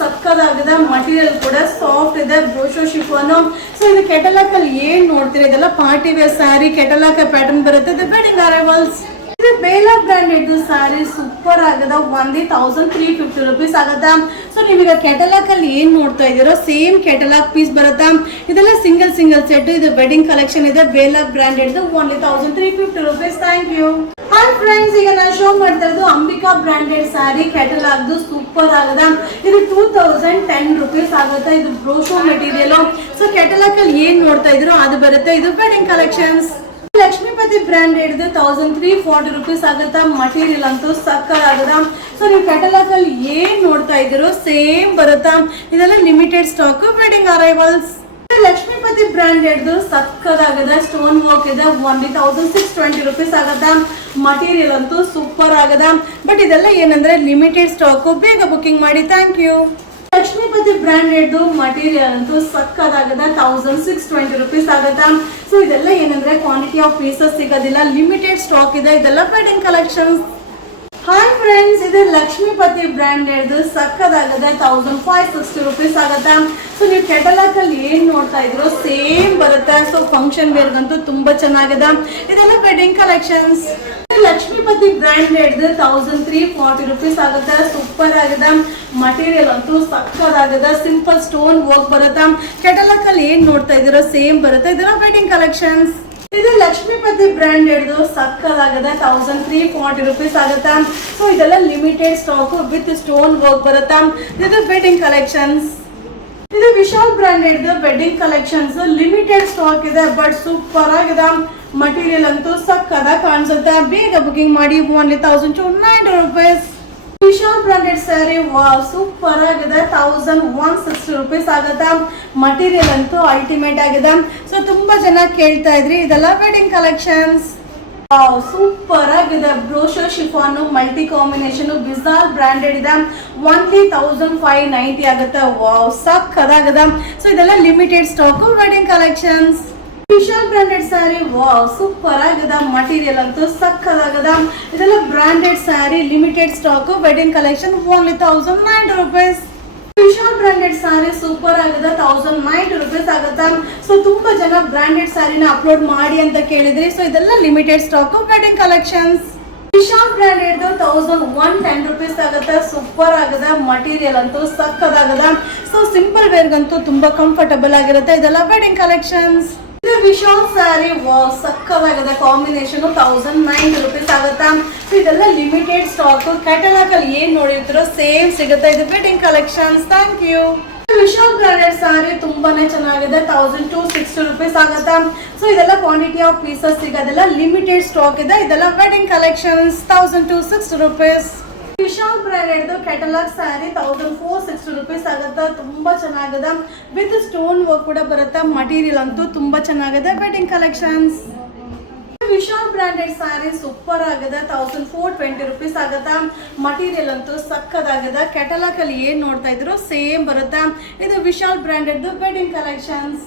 ಸಕ್ಕದಾಗಿದೆ. Material ಕೂಡ soft ಇದೆ, ಬ್ರೋಶೋ ಶಿಫಾನ್. ಸೊ ಇದು ಕೆಟಲಾಗ್ ಅಲ್ಲಿ ಏನ್ ನೋಡ್ತೀರಾ ಇದೆಲ್ಲ party wear sari, catalogue pattern ಬರುತ್ತೆ. ಇದು ವೆಡ್ಡಿಂಗ್ ಅರೈವಲ್ಸ್. ಇದು ಬೇಲಾ ಬ್ರಾಂಡೆಡ್ ಸ್ಯಾರಿ ಸೂಪರ್ ಆಗದ. ಒಂದೇ 1350 rupees ಆಗತ್ತ. ಸೊ ನೀವೀಗ ಕೆಟಲಾಗ್ ಅಲ್ಲಿ ಏನ್ ನೋಡ್ತಾ ಇದೀರೋ ಸೇಮ್ ಕೆಟಲಾಗ್ ಪೀಸ್ ಬರುತ್ತಾ. ಇದೆಲ್ಲ ಸಿಂಗಲ್ ಸೆಟ್. ಇದು ವೆಡ್ಡಿಂಗ್ ಕಲೆಕ್ಷನ್ ಇದೆ. Bela branded only 1350 rupees. Thank you. Hi friends, ಈಗ ನಾನು ಶೋ ಮಾಡ್ತಾ ಇರೋದು Ambika branded sari catalogue super ಆಗದ. ಇದು 2010 rupees ಆಗುತ್ತೆ. ಇದು ಬ್ರೋಶೋ ಮೆಟೀರಿಯಲ್. ಸೊ ಕೆಟಲಾಗ್ ಅಲ್ಲಿ ಏನ್ ನೋಡ್ತಾ ಇದ್ರೋ ಅದು ಬರುತ್ತೆ. ಇದು wedding collections. Lakshmipati branded 1340 rupees ಆಗುತ್ತಾ. ಮಟೀರಿಯಲ್ ಅಂತೂ ಸಕ್ಕರ್ ಆಗದ. ಸೊ ನೀವು ಕೆಟಲಾಗ್ ಅಲ್ಲಿ ಏನ್ ನೋಡ್ತಾ ಇದ್ದೀರೋ ಸೇಮ್ ಬರುತ್ತಾ. ಇದೆಲ್ಲ limited stock, wedding arrivals. Lakshmipati branded ಸಕ್ಕದಾಗದ. ಸ್ಟೋನ್ ವರ್ಕ್ ಇದೆ. ಓನ್ಲಿ 1620 rupees ಆಗದ. ಮಟೀರಿಯಲ್ ಅಂತೂ ಸೂಪರ್ ಆಗದ. ಬಟ್ ಇದೆಲ್ಲ ಏನಂದ್ರೆ ಲಿಮಿಟೆಡ್ ಸ್ಟಾಕ್, ಬೇಗ ಬುಕಿಂಗ್ ಮಾಡಿ. Thank you. Lakshmipati branded material ಅಂತೂ ಸಕ್ಕದಾಗದ. 1620 rupees ಆಗತ್ತ. ಸೊ ಇದೆಲ್ಲ ಏನಂದ್ರೆ ಕ್ವಾಂಟಿಟಿ ಆಫ್ ಪೀಸಸ್ ಸಿಗೋದಿಲ್ಲ, ಲಿಮಿಟೆಡ್ ಸ್ಟಾಕ್ ಇದೆ. ಇದೆಲ್ಲ ವೆಡ್ಡಿಂಗ್ ಕಲೆಕ್ಷನ್ಸ್. ಹಾಯ್ ಫ್ರೆಂಡ್ಸ್, ಇದು ಲಕ್ಷ್ಮೀಪತಿ ಬ್ರಾಂಡೆಡ್ ಸಕ್ಕದಾಗದ. 1560 rupees ಆಗತ್ತ. ಸೊ ನೀವು ಕೆಟಲಾಗ್ ಅಲ್ಲಿ ಏನ್ ನೋಡ್ತಾ ಇದ್ರೋ ಸೇಮ್ ಬರುತ್ತೆ. ಸೊ ಫಂಕ್ಷನ್ ವೇರ್ಗಂತೂ ತುಂಬಾ ಚೆನ್ನಾಗಿದೆ. ಇದೆಲ್ಲ wedding collections. Lakshmipati branded 1340 rupees ಆಗುತ್ತೆ. ಸೂಪರ್ ಆಗಿದೆ. ಮಟೀರಿಯಲ್ ಅಂತೂ ಸಕ್ಕದಾಗಿದೆ. ಸಿಂಪಲ್ ಸ್ಟೋನ್ ವರ್ಕ್ ಬರುತ್ತೆ. ಕೆಟಲಾಗ್ ಅಲ್ಲಿ ಏನ್ ನೋಡ್ತಾ ಇದ್ದೀರೋ ಸೇಮ್ ಬರುತ್ತೆ. ಇದೆಲ್ಲ ವೆಡ್ಡಿಂಗ್ ಕಲೆಕ್ಷನ್ಸ್. ಇದು ಲಕ್ಷ್ಮೀಪತಿ ಬ್ರಾಂಡೆಡ್ ಸಕ್ಕದಾಗಿದೆ. 1340 rupees ಆಗುತ್ತೆ. ಸೊ ಇದೆಲ್ಲ limited stock with stone work ಬರುತ್ತೆ. ಇದು ವೆಡ್ಡಿಂಗ್ ಕಲೆಕ್ಷನ್ಸ್. ಇದು Vishal branded wedding collections. Limited stock ಇದೆ, ಬಟ್ ಸೂಪರ್ ಆಗಿದೆ. ಮಟೀರಿಯಲ್ ಅಂತೂ ಸಕ್ಕದಾಗಿ ಕಾಣಿಸುತ್ತೆ. ಬೇಗ ಬುಕಿಂಗ್ ಮಾಡಿ. Only 1290 rupees. Vishal branded sari super ಆಗಿದೆ. 1160 rupees ಆಗುತ್ತೆ. ಮಟೀರಿಯಲ್ ಅಂತೂ ಅಲ್ಟಿಮೇಟ್ ಆಗಿದೆ. ಸೊ ತುಂಬಾ ಜನ ಕೇಳ್ತಾ ಇದ್ರಿ. ಇದೆಲ್ಲ ವೆಡ್ಡಿಂಗ್ ಕಲೆಕ್ಷನ್ಸ್. ಸೂಪರ್ ಆಗಿದೆ. Brasso chiffon multi combination Vishal branded ಇದೆ. ಓನ್ಲಿ 1590 ಆಗುತ್ತೆ. ವಾವ್, ಸಕ್ಕದಾಗಿದೆ. ಸೊ ಇದೆಲ್ಲ limited stock, wedding collections. Vishal branded sari super ಆಗಿದೆ. ಮಟೀರಿಯಲ್ ಅಂತೂ ಸಕ್ಕದಾಗದ. ಇದೆಲ್ಲ branded sari, limited stock, wedding collection. Only 1090 rupees. Vishal branded sari super ಆಗಿದೆ. 1090 rupees ಆಗುತ್ತೆ. ಸೊ ತುಂಬಾ ಜನ ಬ್ರಾಂಡೆಡ್ ಸ್ಯಾರಿನ ಅಪ್ಲೋಡ್ ಮಾಡಿ ಅಂತ ಕೇಳಿದ್ರಿ. ಸೊ ಇದೆಲ್ಲ limited stock, wedding collections. Vishal branded 1110 rupees ಆಗುತ್ತೆ. ಸೂಪರ್ ಆಗಿದೆ. ಮಟೀರಿಯಲ್ ಅಂತೂ ಸಕ್ಕದಾಗದ. ಸೊ ಸಿಂಪಲ್ ವೇರ್ಗಂತೂ ತುಂಬಾ ಕಂಫರ್ಟಬಲ್ ಆಗಿರುತ್ತೆ. ಇದೆಲ್ಲ ವೆಡ್ಡಿಂಗ್ ಕಲೆಕ್ಷನ್ಸ್. ಇದು ವಿಶಾಲ್ ಸ್ಯಾರಿ ಸಕ್ಕದಾಗಿದೆ. ಕಾಂಬಿನೇಷನ್ 1090 rupees ಆಗುತ್ತಾ. ಸೊ ಇದೆಲ್ಲ ಲಿಮಿಟೆಡ್ ಸ್ಟಾಕ್. ಕ್ಯಾಟಲಾಗ್ ಅಲ್ಲಿ ಏನ್ ನೋಡಿರ್ತೀರೋ ಸೇಮ್ ಸಿಗುತ್ತೆ. ಇದು wedding collections. Thank you. Vishal branded sari ತುಂಬಾನೇ ಚೆನ್ನಾಗಿದೆ. 1260 rupees ಆಗುತ್ತಾ. ಸೊ ಇದೆಲ್ಲ ಕ್ವಾಂಟಿಟಿ ಆಫ್ ಪೀಸಸ್ ಸಿಗೋದಿಲ್ಲ, ಲಿಮಿಟೆಡ್ ಸ್ಟಾಕ್ ಇದೆ. ಇದೆಲ್ಲ wedding collections. 1260 rupees. Vishal branded catalogue sari 1460 rupees ಆಗುತ್ತೆ. ತುಂಬಾ ಚೆನ್ನಾಗಿದೆ. ವಿತ್ ಸ್ಟೋನ್ ವರ್ಕ್ ಕೂಡ ಬರುತ್ತೆ. ಮಟೀರಿಯಲ್ ಅಂತೂ ತುಂಬಾ ಚೆನ್ನಾಗಿದೆ. Wedding collections. Vishal branded sari super ಆಗಿದೆ. 1420 rupees ಆಗುತ್ತೆ. ಮಟೀರಿಯಲ್ ಅಂತೂ ಸಕ್ಕದಾಗಿದೆ. ಕೆಟಲಾಗ್ ಅಲ್ಲಿ ಏನ್ ನೋಡ್ತಾ ಇದ್ರು ಸೇಮ್ ಬರುತ್ತೆ. ಇದು ವಿಶಾಲ್ ಬ್ರಾಂಡೆಡ್ ವೆಡ್ಡಿಂಗ್ ಕಲೆಕ್ಷನ್ಸ್.